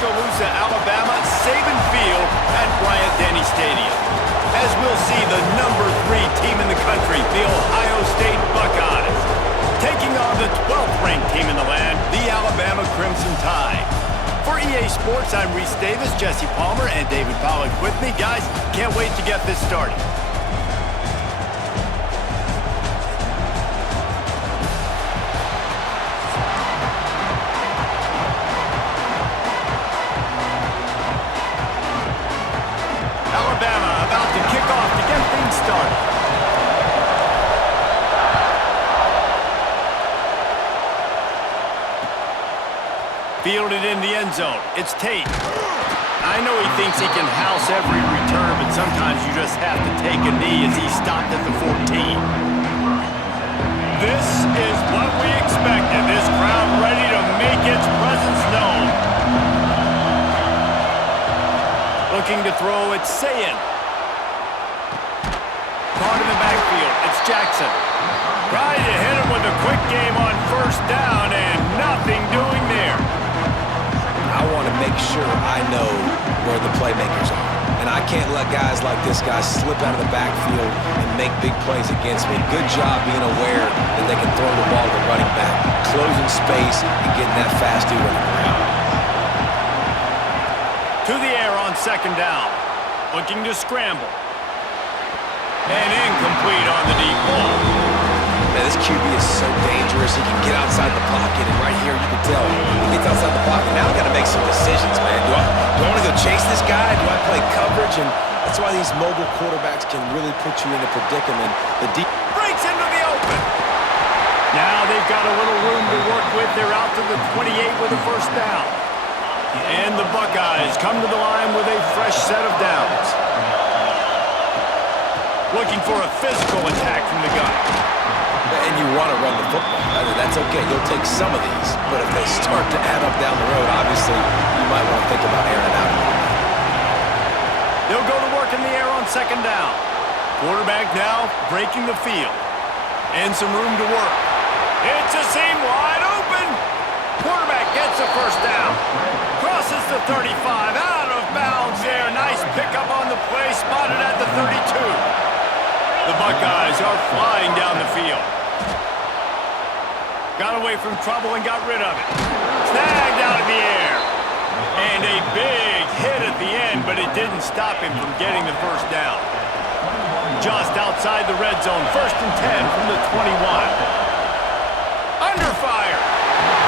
Tuscaloosa, Alabama, Saban Field at Bryant-Denny Stadium. As we'll see the #3 team in the country, the Ohio State Buckeyes, taking on the 12th ranked team in the land, the Alabama Crimson Tide. For EA Sports, I'm Reese Davis, Jesse Palmer, and David Pollack with me. Guys, can't wait to get this started. Alabama about to kick off to get things started. Fielded in the end zone. It's Tate. I know he thinks he can house every return, but sometimes you just have to take a knee as he stopped at the 14. This is what we expected. This crowd ready to make its presence known. Looking to throw, it's Sayin. Caught in the backfield, it's Jackson. Trying to hit him with a quick game on first down, and nothing doing there. I want to make sure I know where the playmakers are. And I can't let guys like this guy slip out of the backfield and make big plays against me. Good job being aware that they can throw the ball to the running back, closing space and getting that fast dude on the ground. To the air on second down. Looking to scramble. And incomplete on the deep ball. Man, this QB is so dangerous. He can get outside the pocket, and right here you can tell he gets outside the pocket. Now I got to make some decisions, man. Do I want to go chase this guy? Do I play coverage? And that's why these mobile quarterbacks can really put you in a predicament. The deep breaks into the open. Now they've got a little room to work with. They're out to the 28 with a first down. And the Buckeyes come to the line with a fresh set of downs. Looking for a physical attack from the gun. And you want to run the football. That's okay. You'll take some of these. But if they start to add up down the road, obviously, you might want to think about airing out a little bit. They'll go to work in the air on second down. Quarterback now breaking the field. And some room to work. It's a seam wide open. Quarterback gets the first down. Crosses the 35. Out of bounds there. Nice pickup on the play. Spotted at the 32. The Buckeyes are flying down the field. Got away from trouble and got rid of it. Snagged out of the air. And a big hit at the end, but it didn't stop him from getting the first down. Just outside the red zone, 1st and 10 from the 21. Under fire.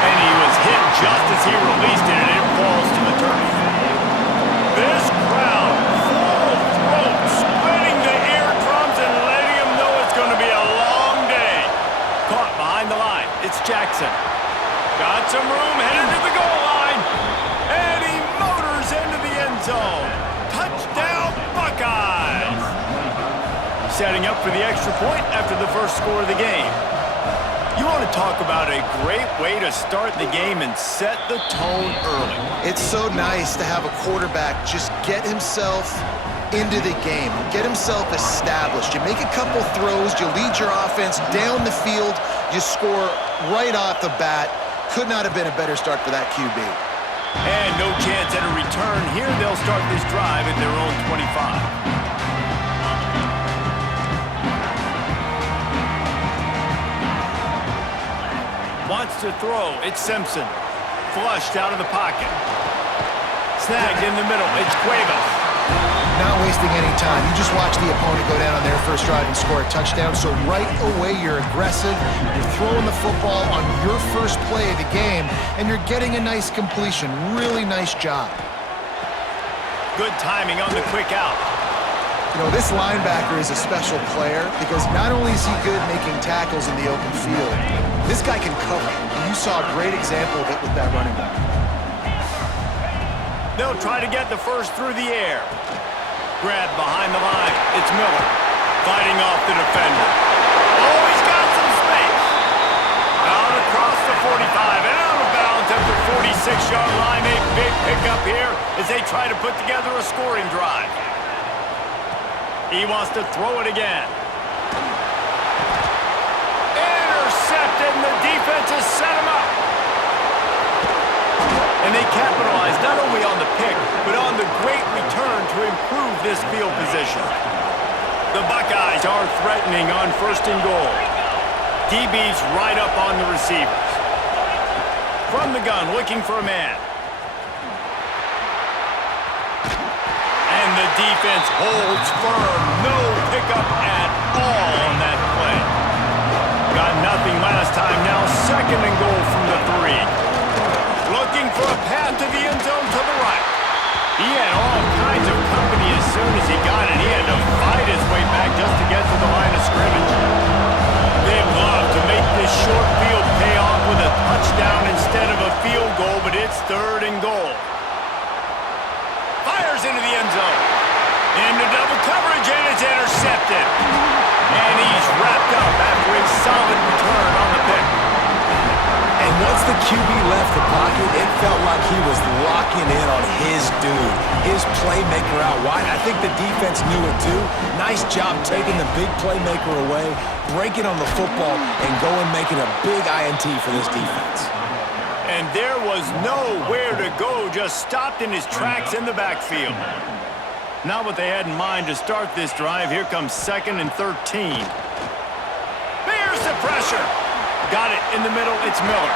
And he was hit just as he released it, and it falls to the turf. This crowd, full of throats, spreading the eardrums and letting him know it's going to be a long day. Caught behind the line. It's Jackson. Got some room, headed to the goal line. And he motors into the end zone. Touchdown, Buckeyes. Setting up for the extra point after the first score of the game. You want to talk about a great way to start the game and set the tone early. It's so nice to have a quarterback just get himself into the game, get himself established. You make a couple throws, you lead your offense down the field, you score right off the bat. Could not have been a better start for that QB. And no chance at a return. Here they'll start this drive at their own 25. Wants to throw. It's Simpson. Flushed out of the pocket. Snagged in the middle. It's Cuevas. Not wasting any time. You just watch the opponent go down on their first drive and score a touchdown. So right away, you're aggressive. You're throwing the football on your first play of the game, and you're getting a nice completion. Really nice job. Good timing on the quick out. You know, this linebacker is a special player because not only is he good making tackles in the open field, this guy can cover. And you saw a great example of it with that running back. They'll try to get the first through the air. Grab behind the line. It's Miller. Fighting off the defender. Oh, he's got some space. Out across the 45 and out of bounds at the 46-yard line. A big pickup here as they try to put together a scoring drive. He wants to throw it again. Intercepted, and the defense has set him up. And they capitalized not only on the pick, but on the great return to improve this field position. The Buckeyes are threatening on 1st and goal. DB's right up on the receivers. From the gun, looking for a man. And the defense holds firm. No pickup at all on that play. Got nothing last time. Now 2nd and goal from the 3. Looking for a path to the end zone to the right. He had all kinds of company as soon as he got it. He had to fight his way back just to get to the line of scrimmage. They'd love to make this short field pay off with a touchdown instead of a field goal, but it's 3rd and goal. Fires into the end zone. Into double coverage, and it's intercepted. And he's wrapped up after a solid return on the pick. And once the QB left the pocket, it felt like he was locking in on his dude, his playmaker out wide. I think the defense knew it too. Nice job taking the big playmaker away, breaking on the football, and going making a big INT for this defense. And there was nowhere to go, just stopped in his tracks in the backfield. Not what they had in mind to start this drive. Here comes 2nd and 13. There's the pressure. Got it in the middle, it's Miller.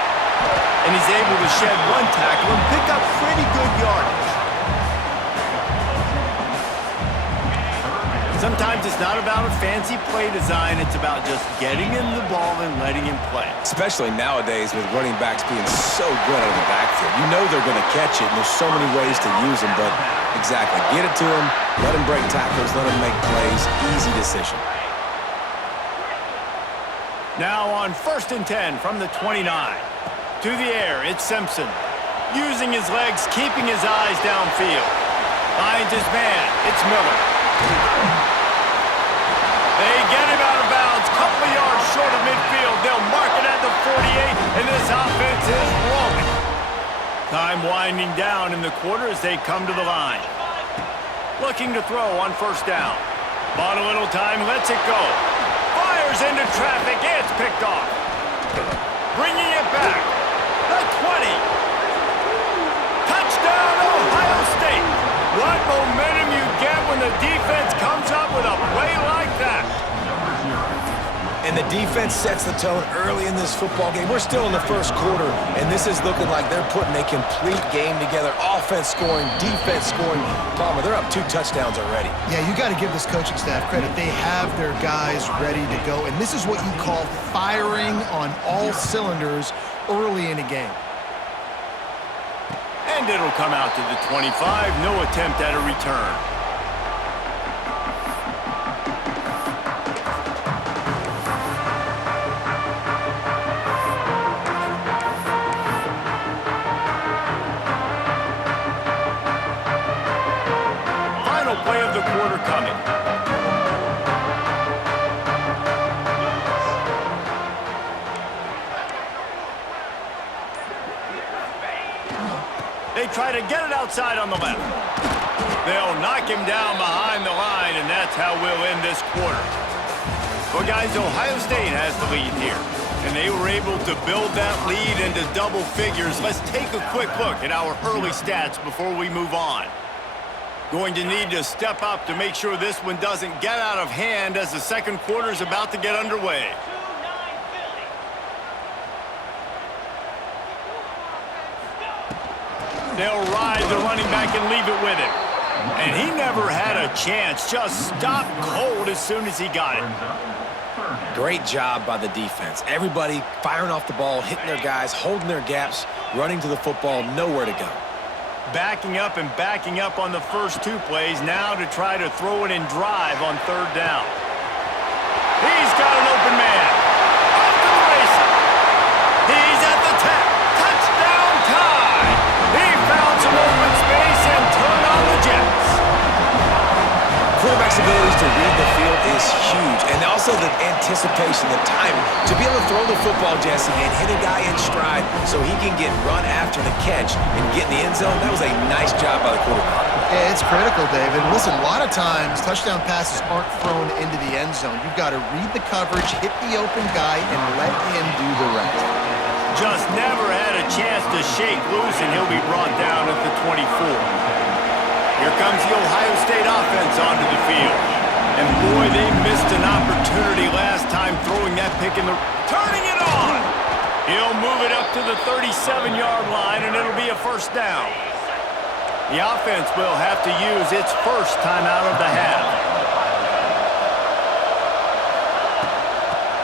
And he's able to shed 1 tackle and pick up pretty good yardage. Sometimes it's not about a fancy play design, it's about just getting him the ball and letting him play. Especially nowadays with running backs being so good out of the backfield. You know they're going to catch it, and there's so many ways to use them, but exactly. Get it to him, let him break tackles, let him make plays. Easy decision. Now on 1st and 10 from the 29. To the air, it's Simpson. Using his legs, keeping his eyes downfield. Finds his man, it's Miller. They get him out of bounds, couple of yards short of midfield. They'll mark it at the 48, and this offense is rolling. Time winding down in the quarter as they come to the line. Looking to throw on 1st down. Bought a little time, lets it go. Fires into traffic, it's picked off. Bringing it back. The 20. Touchdown, Ohio State. What momentum you get when the defense comes up with a play like that. And the defense sets the tone early in this football game. We're still in the 1st quarter, and this is looking like they're putting a complete game together. Offense scoring, defense scoring. Palmer, they're up 2 touchdowns already. Yeah, you got to give this coaching staff credit. They have their guys ready to go, and this is what you call firing on all cylinders early in a game. And it'll come out to the 25. No attempt at a return. Final play of the quarter coming. They try to get it outside on the left. They'll knock him down behind the line, and that's how we'll end this quarter. Well, guys, Ohio State has the lead here, and they were able to build that lead into double figures. Let's take a quick look at our early stats before we move on. Going to need to step up to make sure this one doesn't get out of hand as the 2nd quarter is about to get underway. They'll ride the running back and leave it with him. And he never had a chance, just stopped cold as soon as he got it. Great job by the defense. Everybody firing off the ball, hitting their guys, holding their gaps, running to the football, nowhere to go. Backing up and backing up on the first 2 plays, now to try to throw it and drive on 3rd down. He's got an open man. Off to the races. He's at the 10. Touchdown tie. He found some open space and turned on the Jets. Quarterback's abilities to read the field is huge, and also the anticipation, the timing, to be able to throw the football, Jesse, and hit a guy in stride so he can get run after the catch and get in the end zone. That was a nice job by the quarterback. Yeah, it's critical, David. Listen, a lot of times touchdown passes aren't thrown into the end zone. You've got to read the coverage, hit the open guy, and let him do the rest. just never had a chance to shake loose, and he'll be brought down at the 24. Here comes the Ohio State offense onto the field. And boy, they missed an opportunity last time throwing that pick in the... Turning it on! He'll move it up to the 37-yard line, and it'll be a first down. The offense will have to use its first timeout of the half.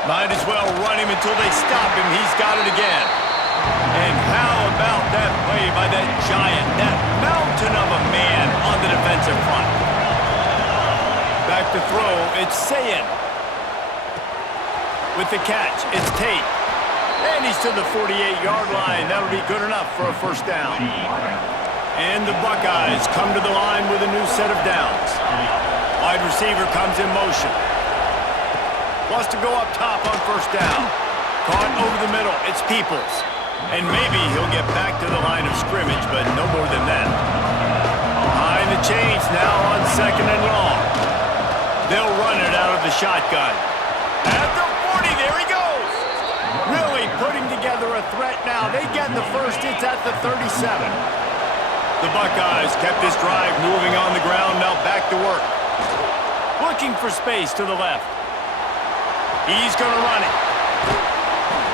Might as well run him until they stop him. He's got it again. And how about that play by that giant, that mountain of a man on the defensive front? Back to throw, it's Sayin. With the catch, it's Tate. And he's to the 48-yard line. That'll be good enough for a first down. And the Buckeyes come to the line with a new set of downs. Wide receiver comes in motion. Wants to go up top on first down. Caught over the middle. It's Peoples. And maybe he'll get back to the line of scrimmage, but no more than that. Behind the chains now on second and long. They'll run it out of the shotgun. At the 40, there he goes. Really putting together a threat now. They get the first. It's at the 37. The Buckeyes kept this drive moving on the ground. Now back to work. Looking for space to the left. He's going to run it.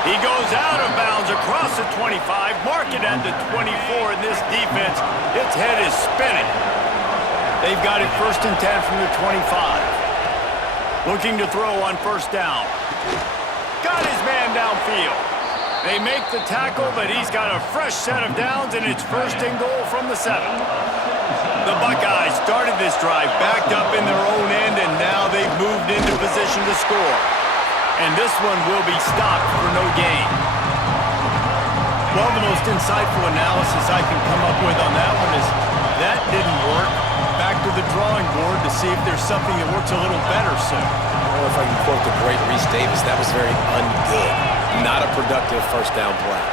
He goes out of bounds across the 25. Mark it at the 24 in this defense. Its head is spinning. They've got it first and 10 from the 25. Looking to throw on first down. Got his man downfield. They make the tackle, but he's got a fresh set of downs, and it's first and goal from the 7. The Buckeyes started this drive backed up in their own end, and now they've moved into position to score. And this one will be stopped for no gain. Well, the most insightful analysis I can come up with on that one is that didn't work. Back to the drawing board to see if there's something that works a little better, sir. Or if I can quote the great Reese Davis, that was very ungood. Not a productive first down play.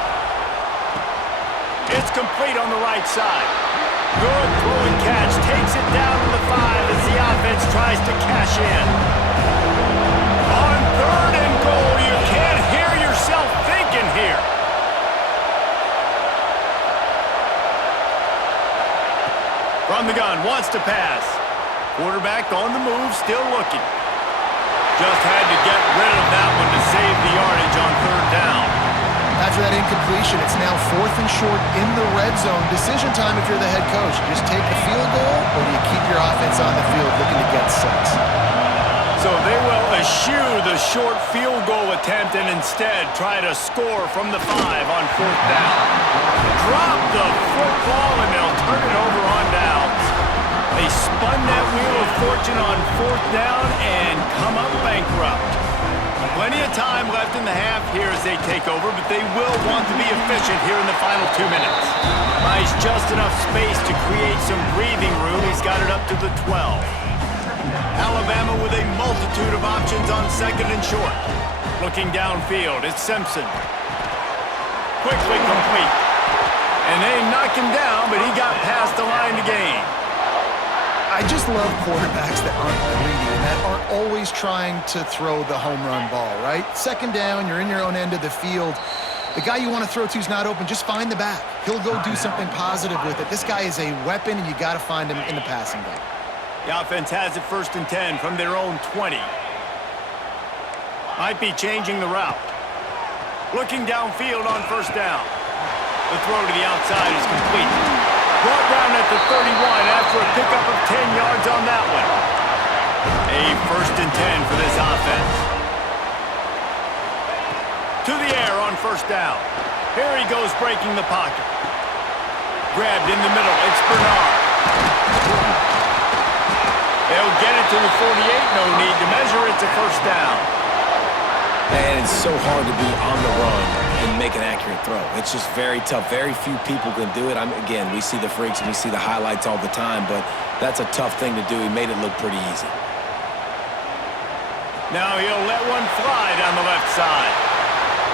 It's complete on the right side. Good throw and catch. Takes it down to the 5 as the offense tries to cash in. On third and goal, you can't hear yourself thinking here. From the gun, wants to pass. Quarterback on the move, still looking. Just had to get rid of that one to save the yardage on third down. After that incompletion, it's now 4th and short in the red zone. Decision time if you're the head coach. You just take the field goal, or do you keep your offense on the field looking to get 6? So they will eschew the short field goal attempt and instead try to score from the 5 on fourth down. Drop the football and they'll turn it over on downs. They spun that wheel of fortune on fourth down and come up bankrupt. Plenty of time left in the half here as they take over, but they will want to be efficient here in the final 2 minutes. Buys just enough space to create some breathing room. He's got it up to the 12. Alabama with a multitude of options on second and short. Looking downfield, it's Simpson. Quickly complete. And they knock him down, but he got past the line to gain. I just love quarterbacks that aren't greedy and that aren't always trying to throw the home run ball, right? Second down, you're in your own end of the field. The guy you want to throw to is not open. Just find the back. He'll go do something positive with it. This guy is a weapon, and you got to find him in the passing game. The offense has it first and 10 from their own 20. Might be changing the route. Looking downfield on first down. The throw to the outside is complete. Brought down at the 31 after a pickup of 10 yards on that one. A first and 10 for this offense. To the air on first down. Here he goes breaking the pocket. Grabbed in the middle. It's Bernard. They'll get it to the 48. No need to measure. It's a first down. And it's so hard to be on the run and make an accurate throw. It's just very tough. Very few people can do it. Again, we see the freaks and we see the highlights all the time, but that's a tough thing to do. He made it look pretty easy. Now he'll let one fly down the left side.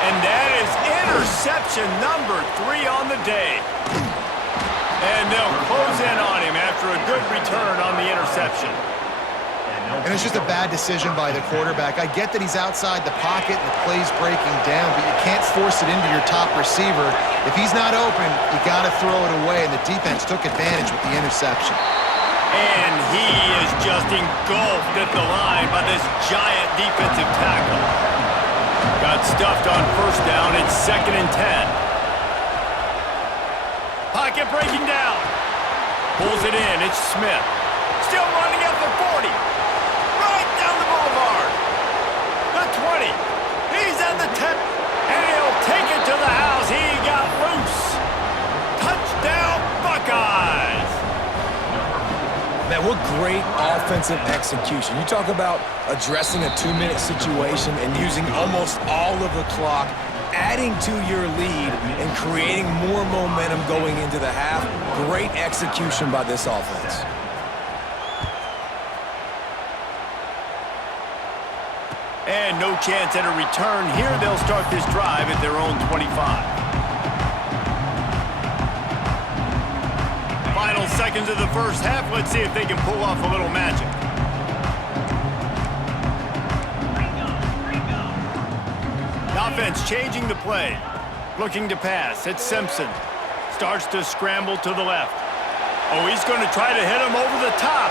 And that is interception number 3 on the day. And they'll close in on him after a good return on the interception. And it's just a bad decision by the quarterback. I get that he's outside the pocket and the play's breaking down, but you can't force it into your top receiver. If he's not open, you got to throw it away, and the defense took advantage with the interception. And he is just engulfed at the line by this giant defensive tackle. Got stuffed on first down. It's 2nd and 10. Pocket breaking down. Pulls it in. It's Smith. Still running up the 40. Right down the boulevard. The 20. He's at the 10. And he'll take it to the house. He got loose. Touchdown, Buckeyes. Man, what great offensive execution. You talk about addressing a 2-minute situation and using almost all of the clock, adding to your lead and creating more momentum going into the half. Great execution by this offense. And no chance at a return here. They'll start this drive at their own 25. Final seconds of the first half. Let's see if they can pull off a little magic. The offense changing the play. Looking to pass. It's Simpson. Starts to scramble to the left. Oh, he's going to try to hit him over the top.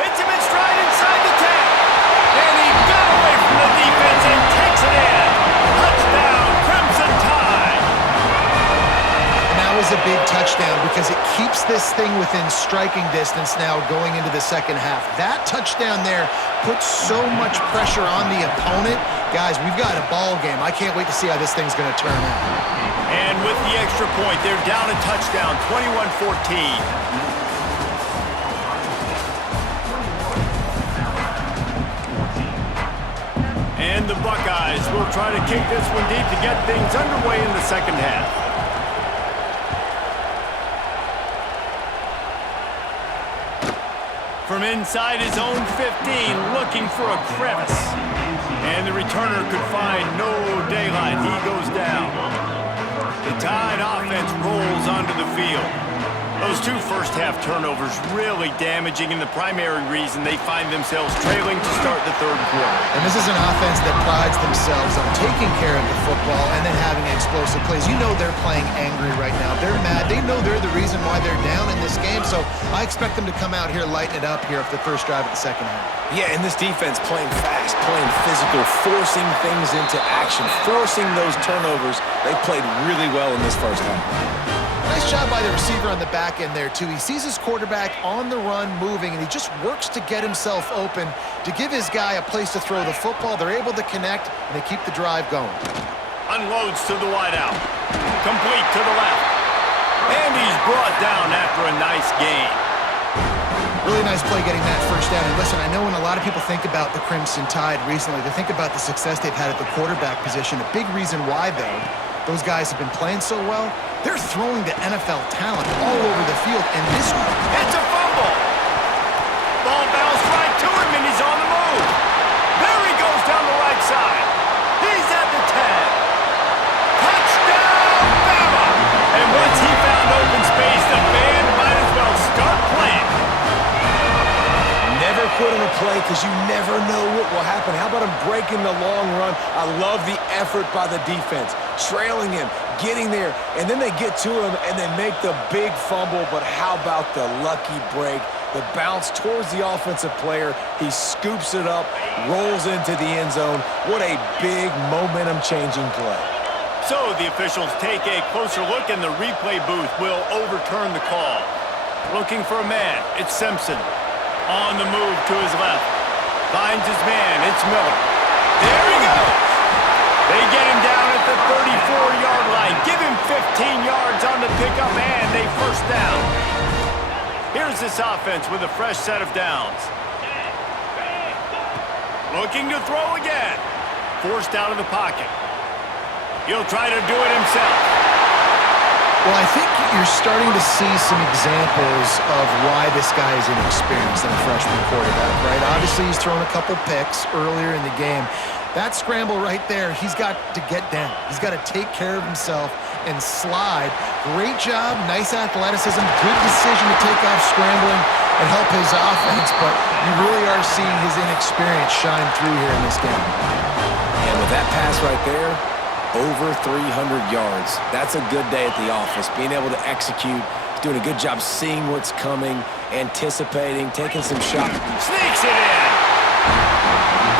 Hits him in stride inside the 10. And he got away from the defense and takes it in. Touchdown, Crimson Tide. And that was a big touchdown because it keeps this thing within striking distance now going into the second half. That touchdown there puts so much pressure on the opponent. Guys, we've got a ball game. I can't wait to see how this thing's going to turn out. And with the extra point, they're down a touchdown, 21-14. And the Buckeyes will try to kick this one deep to get things underway in the second half. From inside his own 15, looking for a crevice. And the returner could find no daylight. He goes down. The Tide offense rolls onto the field. Those 2 first-half turnovers really damaging, and the primary reason they find themselves trailing to start the third quarter. And this is an offense that prides themselves on taking care of the football and then having explosive plays. You know they're playing angry right now. They're mad. They know they're the reason why they're down in this game, so I expect them to come out here, lighten it up here for the first drive of the second half. Yeah, and this defense playing fast, playing physical, forcing things into action, forcing those turnovers. They played really well in this first half. Nice job by the receiver on the back end there, too. He sees his quarterback on the run moving, and he just works to get himself open to give his guy a place to throw the football. They're able to connect, and they keep the drive going. Unloads to the wideout. Complete to the left. And he's brought down after a nice gain. Really nice play getting that first down. And listen, I know when a lot of people think about the Crimson Tide recently, they think about the success they've had at the quarterback position. A big reason why, though, those guys have been playing so well, they're throwing to NFL talent all over the field. And this one, it's a fumble. Ball bounced right to him, and he's on the move. There he goes down the right side. He's at the 10. Touchdown, Bama! And once he found open space, the band might as well start playing. Never quit on a play because you never know what will happen. How about him breaking the long run? I love the effort by the defense. Trailing him, getting there, and then they get to him and they make the big fumble. But how about the lucky break? The bounce towards the offensive player. He scoops it up, rolls into the end zone. What a big momentum-changing play. So the officials take a closer look, and the replay booth will overturn the call. Looking for a man. It's Simpson. On the move to his left. Finds his man. It's Miller. There he goes. They get him down at the 34-yard line. Give him 15 yards on the pickup and a first down. Here's this offense with a fresh set of downs. Looking to throw again. Forced out of the pocket. He'll try to do it himself. well, I think you're starting to see some examples of why this guy is inexperienced in a freshman quarterback, right? Obviously, he's thrown a couple picks earlier in the game. That scramble right there, he's got to get down. He's got to take care of himself and slide. Great job, nice athleticism, good decision to take off scrambling and help his offense, but you really are seeing his inexperience shine through here in this game. And with that pass right there, over 300 yards. That's a good day at the office. Being able to execute, doing a good job seeing what's coming, anticipating, taking some shots. Sneaks it in.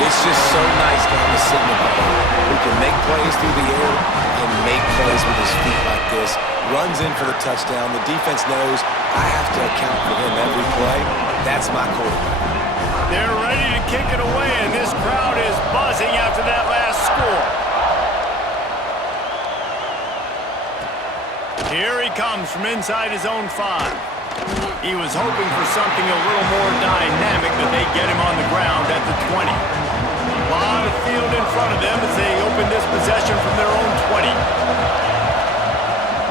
It's just so nice to have a signal player who can make plays through the air and make plays with his feet like this. Runs in for the touchdown. The defense knows I have to account for him every play. That's my quarterback. They're ready to kick it away, and this crowd is buzzing after that last score. Here he comes from inside his own 5. He was hoping for something a little more dynamic, but they get him on the ground at the 20. A lot of field in front of them as they open this possession from their own 20.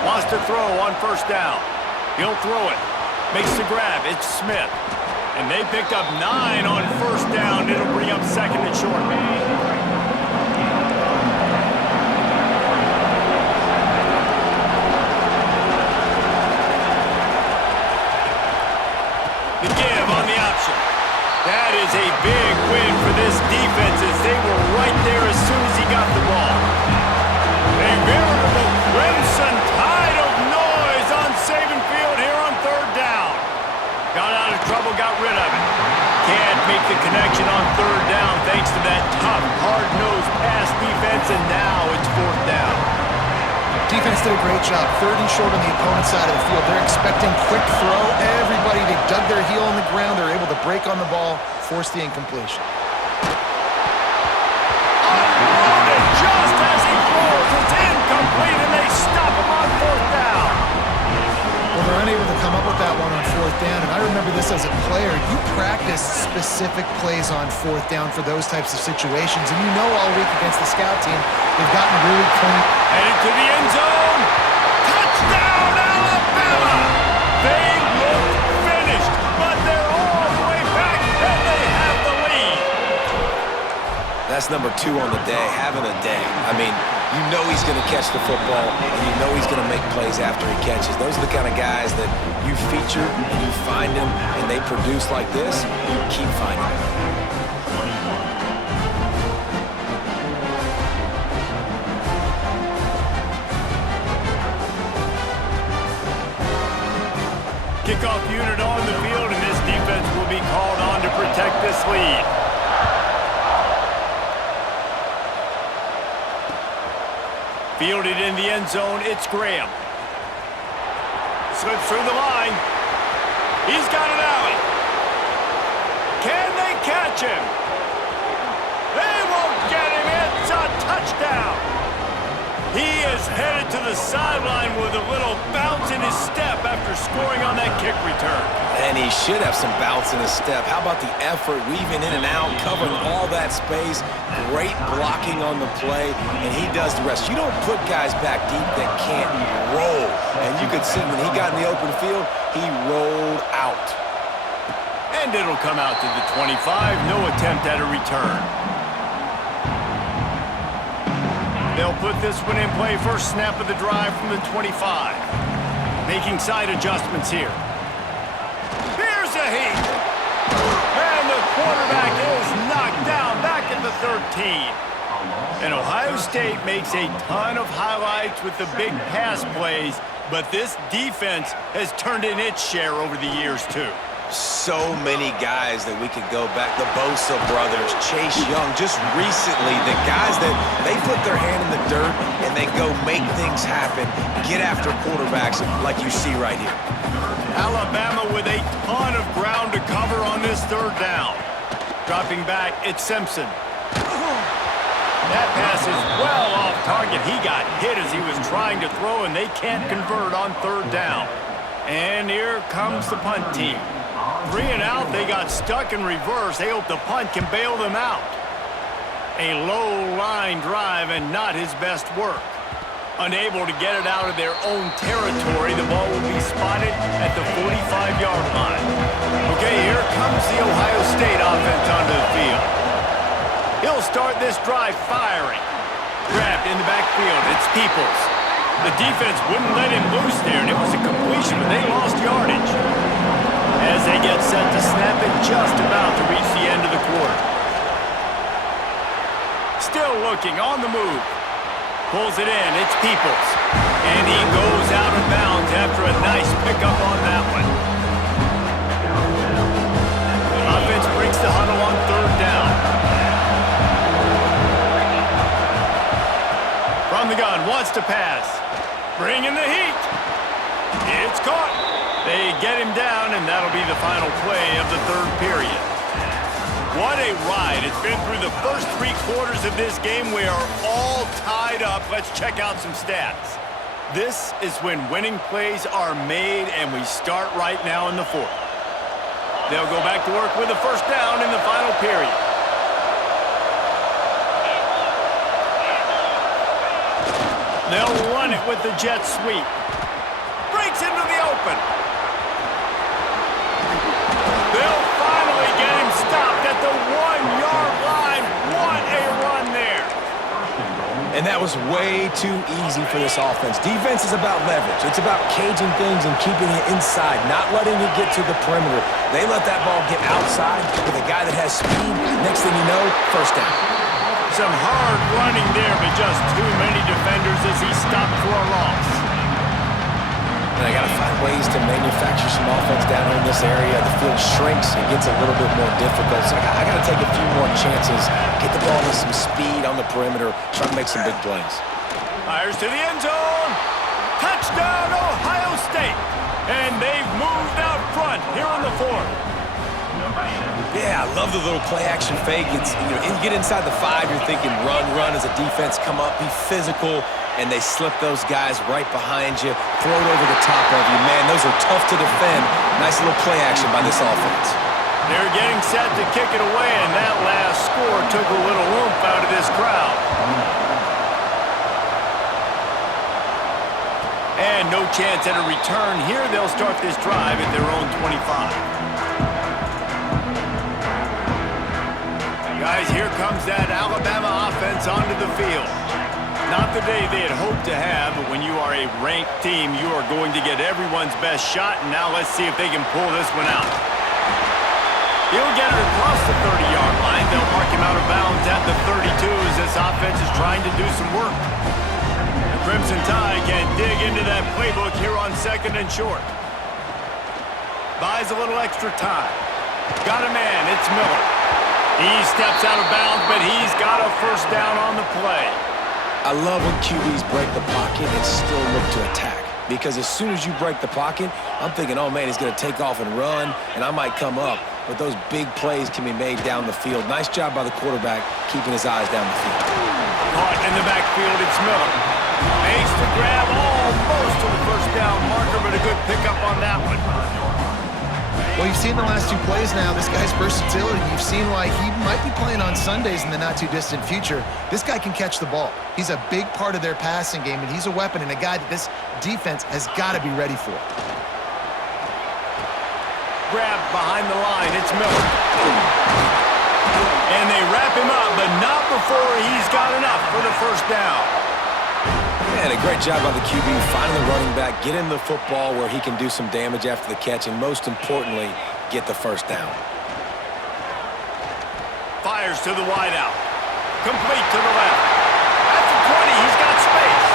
Wants to throw on first down. He'll throw it. Makes the grab. It's Smith. And they picked up 9 on first down. It'll bring up second and short. The give on the option. That is a big win for this defense as they were right there as soon as he got the ball. A veritable crimson tide of noise on Saban Field here on third down. Got out of trouble, got rid of it. Can't make the connection on third down thanks to that tough, hard-nosed pass defense, and now it's fourth down. Defense did a great job. Third and short on the opponent's side of the field. They're expecting quick throw. Everybody, they dug their heel on the ground. They're able to break on the ball, force the incompletion. Unloaded just as he throws. It's incomplete, and they stop him on fourth down. Well, they're unable to come up with that one on fourth down, and I remember this as a player. You practice specific plays on fourth down for those types of situations, and you know all week against the scout team, they've gotten really clean. Headed to the end zone. Touchdown, Alabama! They look finished, but they're all the way back, and they have the lead. That's number 2 on the day, having a day. I mean, you know he's going to catch the football, and you know he's going to make plays after he catches. Those are the kind of guys that you feature, and you find them, and they produce like this, you keep finding them. Kickoff unit on the field, and this defense will be called on to protect this lead. Fielded in the end zone, it's Graham. Slips through the line. He's got an alley. Can they catch him? They won't get him. It's a touchdown. He is headed to the sideline with a little bounce in his step after scoring on that kick return. And he should have some bounce in his step. How about the effort, weaving in and out, covering all that space, great blocking on the play, and he does the rest. You don't put guys back deep that can't roll. And you could see when he got in the open field, he rolled out. And it'll come out to the 25. No attempt at a return. They'll put this one in play. First snap of the drive from the 25. Making side adjustments here. Here's a heat. And the quarterback is knocked down back at the 13. And Ohio State makes a ton of highlights with the big pass plays, but this defense has turned in its share over the years, too. So many guys that we could go back. The Bosa brothers, Chase Young, just recently, the guys that they put their hand in the dirt and they go make things happen, get after quarterbacks like you see right here. Alabama with a ton of ground to cover on this third down. Dropping back, it's Simpson. That pass is well off target. He got hit as he was trying to throw, and they can't convert on third down. And here comes the punt team. 3 and out, they got stuck in reverse. They hope the punt can bail them out. A low line drive and not his best work. Unable to get it out of their own territory, the ball will be spotted at the 45-yard line. Okay, here comes the Ohio State offense onto the field. He'll start this drive firing. Grabbed in the backfield. It's Peoples. The defense wouldn't let him loose there, and it was a completion, but they lost yardage. As they get set to snap it, just about to reach the end of the quarter. Still looking, on the move. Pulls it in, it's Peoples. And he goes out of bounds after a nice pickup on that one. Offense breaks the huddle on third down. From the gun, wants to pass. Bringing the heat. It's caught. They get him down, and that'll be the final play of the third period. What a ride. It's been through the first 3 quarters of this game. We are all tied up. Let's check out some stats. This is when winning plays are made, and we start right now in the fourth. They'll go back to work with a first down in the final period. They'll run it with the jet sweep. Breaks into the open. They'll finally get him stopped at the 1-yard line. What a run there. And that was way too easy for this offense. Defense is about leverage. It's about caging things and keeping it inside, not letting it get to the perimeter. They let that ball get outside with a guy that has speed. Next thing you know, first down. Some hard running there, but just too many defenders as he stopped for a loss. And I got to find ways to manufacture some offense down here in this area. The field shrinks. It gets a little bit more difficult. So I got to take a few more chances, get the ball with some speed on the perimeter, try to make some big plays. Fires to the end zone. Touchdown, Ohio State. And they've moved out front here on the fourth. Yeah, I love the little play-action fake. It's, you get inside the 5, you're thinking run as a defense, come up, be physical, and they slip those guys right behind you, throw it over the top of you. Man, those are tough to defend. Nice little play action by this offense. They're getting set to kick it away, and that last score took a little oomph out of this crowd. And no chance at a return here. They'll start this drive at their own 25. Guys, here comes that Alabama offense onto the field. Not the day they had hoped to have, but when you are a ranked team, you are going to get everyone's best shot, and now let's see if they can pull this one out. He'll get it across the 30-yard line. They'll mark him out of bounds at the 32 as this offense is trying to do some work. The Crimson Tide can dig into that playbook here on 2nd and short. Buys a little extra time. Got a man, it's Miller. He steps out of bounds, but he's got a first down on the play. I love when QBs break the pocket and still look to attack. Because as soon as you break the pocket, I'm thinking, oh man, he's going to take off and run, and I might come up. But those big plays can be made down the field. Nice job by the quarterback keeping his eyes down the field. Caught in the backfield, it's Miller. Makes the grab almost to the first down marker, but a good pickup on that one. Well, you've seen the last 2 plays now. This guy's versatility. You've seen why he might be playing on Sundays in the not-too-distant future. This guy can catch the ball. He's a big part of their passing game, and he's a weapon and a guy that this defense has got to be ready for. Grab behind the line. It's Miller. And they wrap him up, but not before he's got enough for the first down. And a great job by the QB finding the running back, get him the football where he can do some damage after the catch, and most importantly, get the first down. Fires to the wideout. Complete to the left. At the 20, he's got space.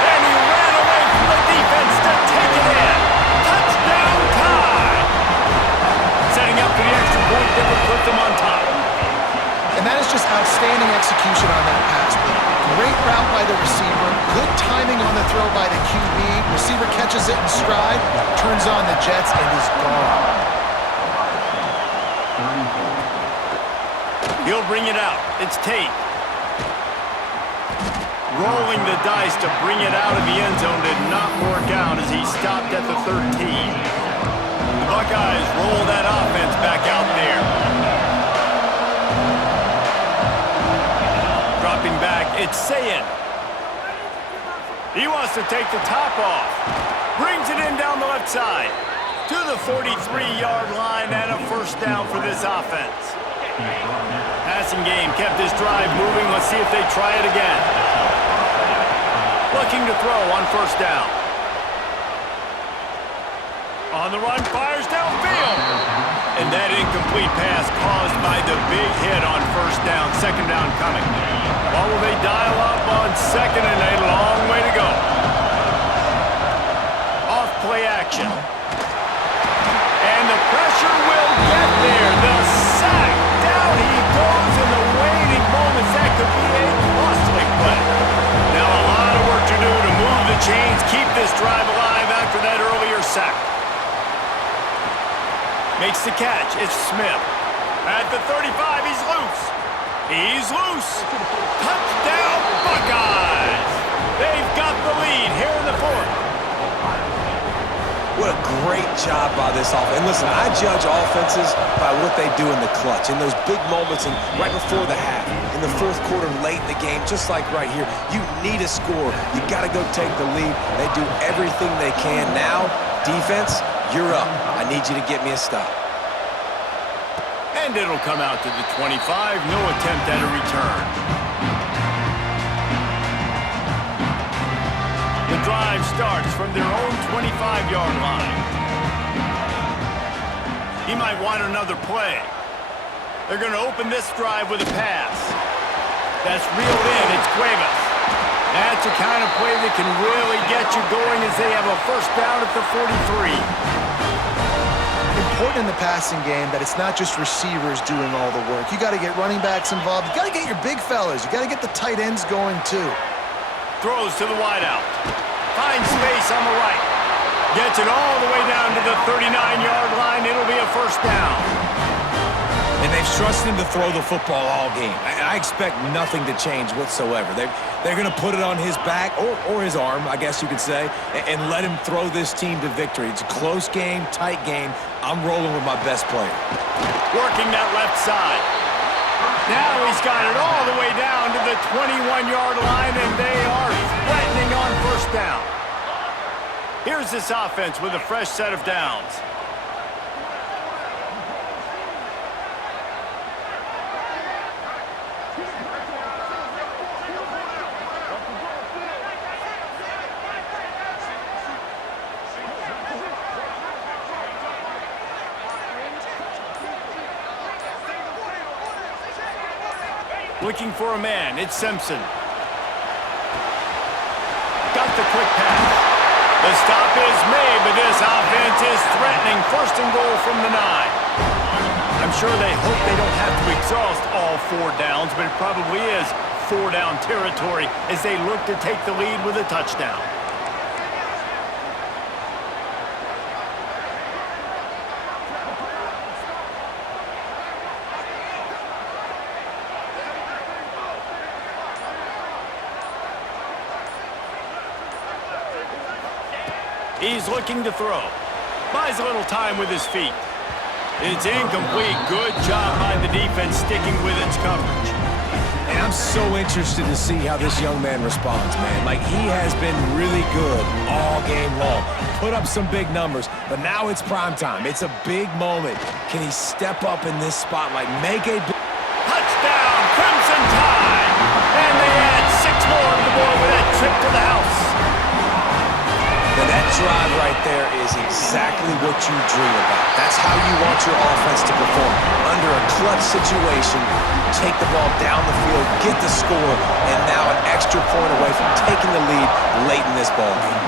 And he ran away from the defense to take it in. Touchdown tie. Setting up for the extra point that would put them on top. And that is just outstanding execution on that pass play. Great route by the receiver. Good timing on the throw by the QB. Receiver catches it in stride, turns on the jets, and is gone. He'll bring it out. It's Tate. Rolling the dice to bring it out of the end zone did not work out as he stopped at the 13. The Buckeyes roll that offense back out there. Dropping back, it's Sayin. He wants to take the top off. Brings it in down the left side. To the 43-yard line and a first down for this offense. Has passing game kept this drive moving. Let's see if they try it again. Looking to throw on first down. On the run, fires downfield. And that incomplete pass caused by the big hit on first down. Second down coming. What will they dial up on second and a long way to go? Off play action. And the pressure will get there. The sack. Down he goes in the waiting moments. That could be a costly play. Now a lot of work to do to move the chains, keep this drive alive after that earlier sack. Makes the catch. It's Smith. At the 35, he's loose. He's loose. Touchdown, Buckeyes. They've got the lead here in the fourth. What a great job by this offense. And listen, I judge offenses by what they do in the clutch, in those big moments and right before the half, in the fourth quarter, late in the game, just like right here. You need a score. You got to go take the lead. They do everything they can. Now, defense, you're up. I need you to get me a stop. And it'll come out to the 25. No attempt at a return. The drive starts from their own 25-yard line. He might want another play. They're going to open this drive with a pass. That's reeled in. It's Cuevas. That's the kind of play that can really get you going as they have a first down at the 43. Important in the passing game that it's not just receivers doing all the work. You got to get running backs involved. You got to get your big fellas. You got to get the tight ends going too. Throws to the wideout. Finds space on the right. Gets it all the way down to the 39-yard line. It'll be a first down. And they've trusted him to throw the football all game. I expect nothing to change whatsoever. They're going to put it on his back, or his arm, I guess you could say, and let him throw this team to victory. It's a close game, tight game. I'm rolling with my best player. Working that left side. Now he's got it all the way down to the 21-yard line, and they are threatening on first down. Here's this offense with a fresh set of downs. Looking for a man, it's Simpson. Got the quick pass. The stop is made, but this offense is threatening. First and goal from the 9. I'm sure they hope they don't have to exhaust all 4 downs, but it probably is 4-down territory as they look to take the lead with a touchdown. He's looking to throw. Buys a little time with his feet. It's incomplete. Good job by the defense sticking with its coverage. And I'm so interested to see how this young man responds, man. Like, he has been really good all game long. Put up some big numbers, but now it's prime time. It's a big moment. Can he step up in this spotlight, make a big... Touchdown, Crimson Tide! And they add 6 more to the board with that trip to the house. Now that drive right there is exactly what you dream about. That's how you want your offense to perform. Under a clutch situation, take the ball down the field, get the score, and now an extra point away from taking the lead late in this ball game.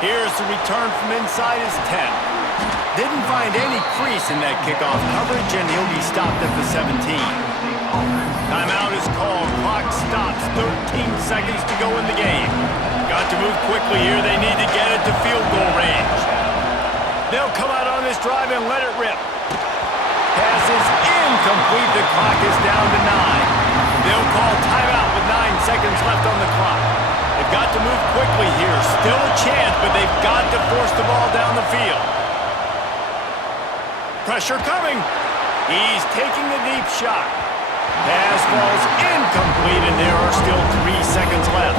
Here's the return from inside his 10. Didn't find any crease in that kickoff coverage, and he'll be stopped at the 17. Timeout is called. Clock stops. 13 seconds to go in the game. Got to move quickly here. They need to get it to field goal range. They'll come out on this drive and let it rip. Pass is incomplete. The clock is down to 9. They'll call timeout with 9 seconds left on the clock. They've got to move quickly here. Still a chance, but they've got to force the ball down the field. Pressure coming. He's taking a deep shot. Pass falls incomplete, and there are still 3 seconds left.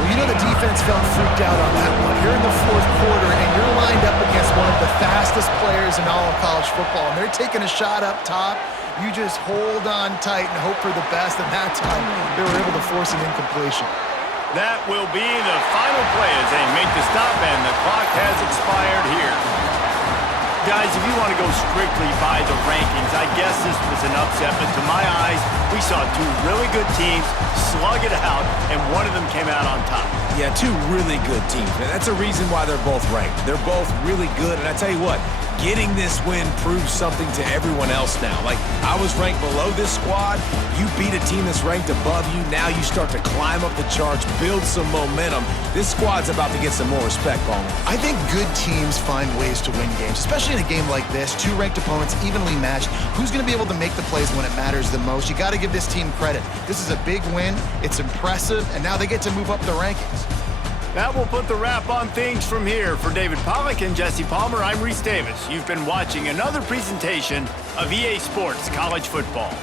Well, you know the defense felt freaked out on that one. You're in the fourth quarter, and you're lined up against one of the fastest players in all of college football, and they're taking a shot up top. You just hold on tight and hope for the best, and that time they were able to force an incompletion. That will be the final play as they make the stop, and the clock has expired here. Guys, if you want to go strictly by the rankings, I guess this was an upset, but to my eyes, we saw two really good teams slug it out, and one of them came out on top. Yeah, two really good teams, man. That's a reason why they're both ranked. They're both really good, and I tell you what, getting this win proves something to everyone else now. Like, I was ranked below this squad. You beat a team that's ranked above you. Now you start to climb up the charts, build some momentum. This squad's about to get some more respect on them. I think good teams find ways to win games, especially in a game like this. Two ranked opponents, evenly matched. Who's going to be able to make the plays when it matters the most? You got to give this team credit. This is a big win. It's impressive, and now they get to move up the rankings. That will put the wrap on things from here. For David Pollack and Jesse Palmer, I'm Reese Davis. You've been watching another presentation of EA Sports College Football.